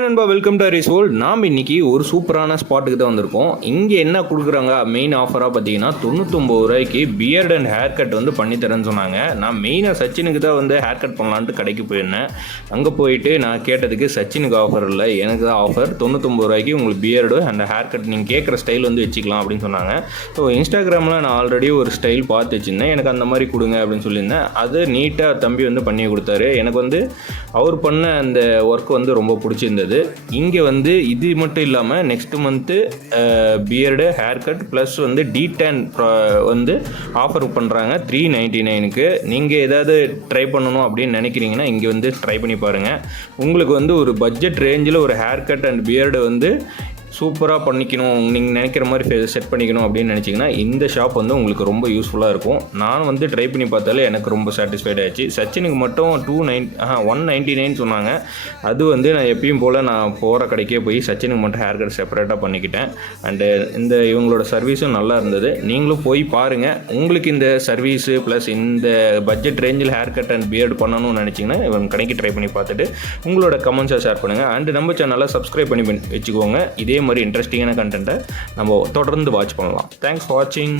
Hi நண்பா, welcome to Rizal. நாம் இன்றைக்கி ஒரு சூப்பரான ஸ்பாட்டுக்கு தான் வந்திருக்கோம். இங்கே என்ன கொடுக்குறாங்க மெயின் ஆஃபராக பார்த்தீங்கன்னா 99 ரூபாய்க்கு பியர்ட் அண்ட் ஹேர் கட் வந்து பண்ணித்தரேன்னு சொன்னாங்க. நான் மெயினாக சச்சினுக்கு தான் வந்து ஹேர் கட் பண்ணலான்ட்டு கடைக்கு போயிருந்தேன். அங்கே போயிட்டு நான் கேட்டதுக்கு சச்சினுக்கு ஆஃபர் இல்லை, எனக்கு தான் ஆஃபர். 99 ரூபாய்க்கு உங்களுக்கு பியர்டு அண்ட் ஹேர் கட் நீங்கள் கேட்குற ஸ்டைல் வந்து வச்சுக்கலாம் அப்படின்னு சொன்னாங்க. ஸோ இன்ஸ்டாகிராமில் நான் ஆல்ரெடி ஒரு ஸ்டைல் பார்த்து வச்சுருந்தேன், எனக்கு அந்த மாதிரி கொடுங்க அப்படின்னு சொல்லியிருந்தேன். அது நீட்டாக தம்பி வந்து பண்ணி கொடுத்தாரு. எனக்கு வந்து அவர் பண்ண அந்த ஒர்க் வந்து ரொம்ப பிடிச்சிருந்தது. இங்கே வந்து இது மட்டும் இல்லாமல் next month beard hair cut plus வந்து டீடேன் வந்து ஆஃபர் பண்ணுறாங்க 399க்கு. நீங்கள் ஏதாவது ட்ரை பண்ணணும் அப்படின்னு நினைக்கிறீங்கன்னா இங்கே வந்து ட்ரை பண்ணி பாருங்கள். உங்களுக்கு வந்து ஒரு பட்ஜெட் ரேஞ்சில் ஒரு ஹேர் கட் அண்ட் பியர்டு வந்து சூப்பராக பண்ணிக்கணும், நீங்கள் நினைக்கிற மாதிரி செட் பண்ணிக்கணும் அப்படின்னு நினச்சிங்கன்னா இந்த ஷாப் வந்து உங்களுக்கு ரொம்ப யூஸ்ஃபுல்லாக இருக்கும். நான் வந்து ட்ரை பண்ணி பார்த்தாலே எனக்கு ரொம்ப சாட்டிஸ்ஃபைட் ஆகிடுச்சு. சச்சினுக்கு மட்டும் 199 சொன்னாங்க. அது வந்து நான் எப்பயும் போல் நான் போகிற கடைக்கே போய் சச்சினுக்கு மட்டும் ஹேர் கட் செப்பரேட்டாக பண்ணிக்கிட்டேன். அண்டு இந்த இவங்களோட சர்வீஸும் நல்லா இருந்தது. நீங்களும் போய் பாருங்கள். உங்களுக்கு இந்த சர்வீஸு ப்ளஸ் இந்த பட்ஜெட் ரேஞ்சில் ஹேர் கட் அண்ட் பியர்டு பண்ணணும்னு நினச்சிங்கன்னா இவங்க கடைக்கு ட்ரை பண்ணி பார்த்துட்டு உங்களோட கமெண்ட்ஸை ஷேர் பண்ணுங்கள். அண்டு நம்ம சேனலை சப்ஸ்கிரைப் பண்ணி வச்சுக்கோங்க. இதே மாதிரி இன்ட்ரெஸ்டிங்கான கண்டென்ட்டை நம்ம தொடர்ந்து வாட்ச் பண்ணலாம். தேங்க்ஸ் ஃபார் வாட்சிங்.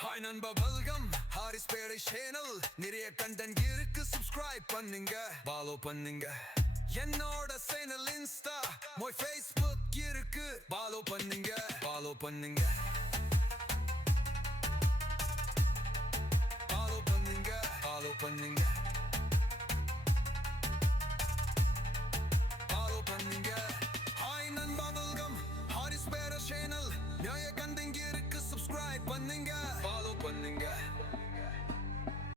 ஹாய் நண்பா, வெல்கம் ஹாரிஸ் பேடை சேனல். நிறைய கண்டென்ட் இருக்கு, சப்ஸ்கிரைப் பண்ணுங்க, ஃபாலோ பண்ணுங்க. என்னோட சேனல் இன்ஸ்டா மோய் ஃபேஸ்புக் இருக்கு, ஃபாலோ பண்ணுங்க, ஃபாலோ பண்ணுங்க, ஃபாலோ பண்ணுங்க, ஃபாலோ பண்ணுங்க, ஃபாலோ பண்ணுங்க. ஹாய் நண்பா, வெல்கம் ஹாரிஸ் பேடை சேனல். நிறைய கண்டென்ட் இருக்கு, சப்ஸ்கிரைப் பண்ணுங்க, ஃபாலோ பண்ணுங்க.